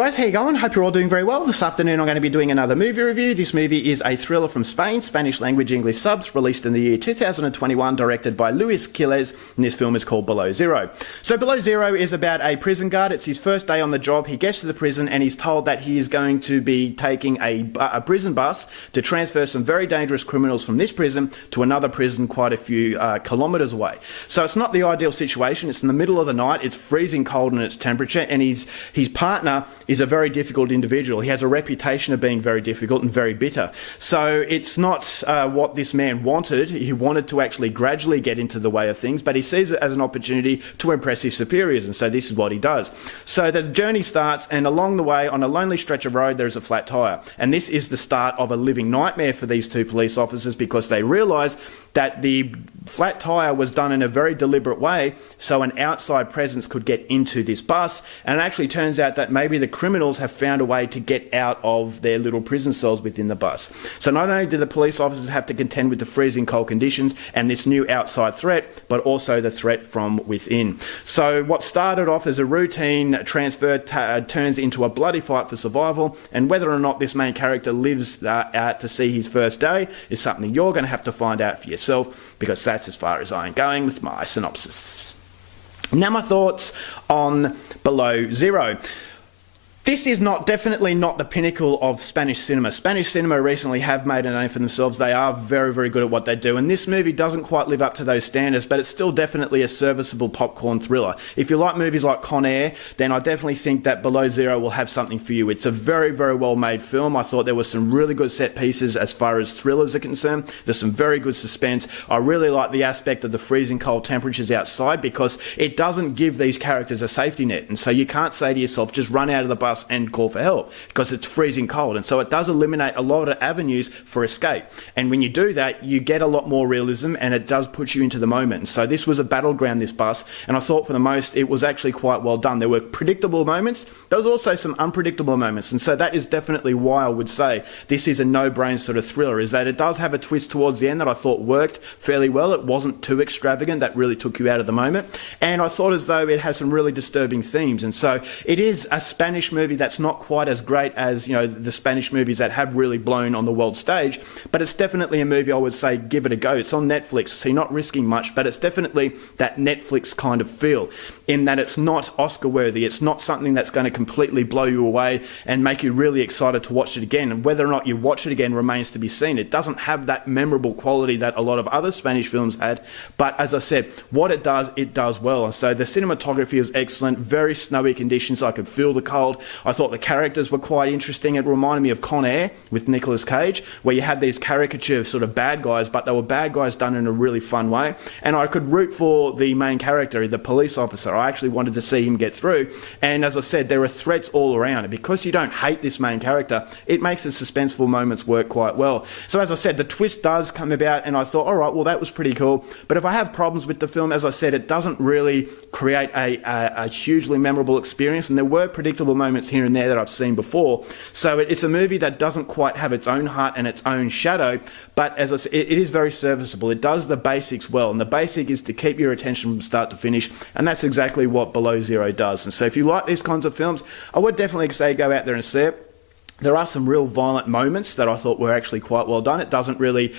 guys, how you going? Hope you're all doing very well. This afternoon I'm going to be doing another movie review. This movie is a thriller from Spain, Spanish language English subs, released in the year 2021, directed by Luis Quiles, and this film is called Below Zero. So Below Zero is about a prison guard. It's his first day on the job. He gets to the prison and he's told that he is going to be taking a prison bus to transfer some very dangerous criminals from this prison to another prison quite a few kilometres away. So it's not the ideal situation. It's in the middle of the night. It's freezing cold in its temperature, and his partner is a very difficult individual. He has a reputation of being very difficult and very bitter. So it's not what this man wanted. He wanted to actually gradually get into the way of things, but he sees it as an opportunity to impress his superiors, and so this is what he does. So the journey starts, and along the way, on a lonely stretch of road, there is a flat tyre. And this is the start of a living nightmare for these two police officers, because they realise that the flat tyre was done in a very deliberate way so an outside presence could get into this bus, and it actually turns out that maybe the criminals have found a way to get out of their little prison cells within the bus. So not only do the police officers have to contend with the freezing cold conditions and this new outside threat, but also the threat from within. So what started off as a routine transfer turns into a bloody fight for survival, and whether or not this main character lives out to see his first day is something you're going to have to find out for yourself, because that's as far as I'm going with my synopsis. Now my thoughts on Below Zero. This is definitely not the pinnacle of Spanish cinema. Spanish cinema recently have made a name for themselves. They are very, very good at what they do, and this movie doesn't quite live up to those standards, but it's still definitely a serviceable popcorn thriller. If you like movies like Con Air, then I definitely think that Below Zero will have something for you. It's a very, very well made film. I thought there were some really good set pieces as far as thrillers are concerned. There's some very good suspense. I really like the aspect of the freezing cold temperatures outside, because it doesn't give these characters a safety net, and so you can't say to yourself, just run out of the bus and call for help, because it's freezing cold. And so it does eliminate a lot of avenues for escape, and when you do that, you get a lot more realism, and it does put you into the moment. And so this was a battleground, this bus, and I thought for the most it was actually quite well done. There were predictable moments, there was also some unpredictable moments, and so that is definitely why I would say this is a no-brain sort of thriller, is that it does have a twist towards the end that I thought worked fairly well. It wasn't too extravagant, that really took you out of the moment, and I thought as though it has some really disturbing themes. And so it is a Spanish movie that's not quite as great as, you know, the Spanish movies that have really blown on the world stage, but it's definitely a movie I would say give it a go. It's on Netflix, so you're not risking much, but it's definitely that Netflix kind of feel, in that it's not Oscar worthy. It's not something that's going to completely blow you away and make you really excited to watch it again, and whether or not you watch it again remains to be seen. It doesn't have that memorable quality that a lot of other Spanish films had, but as I said, what it does well. And so the cinematography is excellent, very snowy conditions, I could feel the cold. I thought the characters were quite interesting. It reminded me of Con Air with Nicolas Cage, where you had these caricature sort of bad guys, but they were bad guys done in a really fun way, and I could root for the main character, the police officer. I actually wanted to see him get through, and as I said, there are threats all around, and because you don't hate this main character, it makes the suspenseful moments work quite well. So as I said, the twist does come about, and I thought, all right, well, that was pretty cool, but if I have problems with the film, as I said, it doesn't really create a hugely memorable experience, and there were predictable moments here and there that I've seen before. So it's a movie that doesn't quite have its own heart and its own shadow, but as I said, it is very serviceable. It does the basics well, and the basic is to keep your attention from start to finish, and that's exactly what Below Zero does. And so if you like these kinds of films, I would definitely say go out there and see it. There are some real violent moments that I thought were actually quite well done. It doesn't really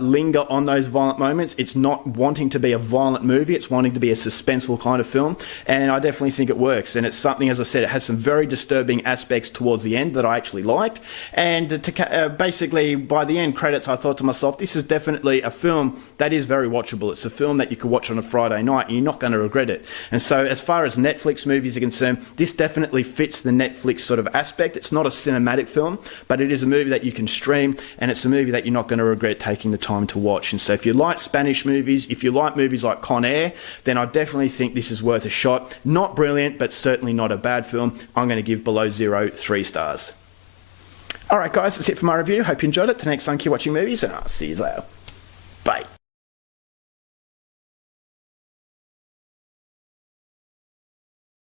linger on those violent moments. It's not wanting to be a violent movie. It's wanting to be a suspenseful kind of film. And I definitely think it works. And it's something, as I said, it has some very disturbing aspects towards the end that I actually liked. And basically, by the end credits, I thought to myself, this is definitely a film that is very watchable. It's a film that you could watch on a Friday night and you're not going to regret it. And so as far as Netflix movies are concerned, this definitely fits the Netflix sort of aspect. It's not a cinematic film, but it is a movie that you can stream, and it's a movie that you're not going to regret taking the time to watch. And so if you like Spanish movies, if you like movies like Con Air, then I definitely think this is worth a shot. Not brilliant, but certainly not a bad film. I'm going to give Below Zero 3 stars. Alright guys, that's it for my review. Hope you enjoyed it. Till next time, keep watching movies, and I'll see you later. Bye.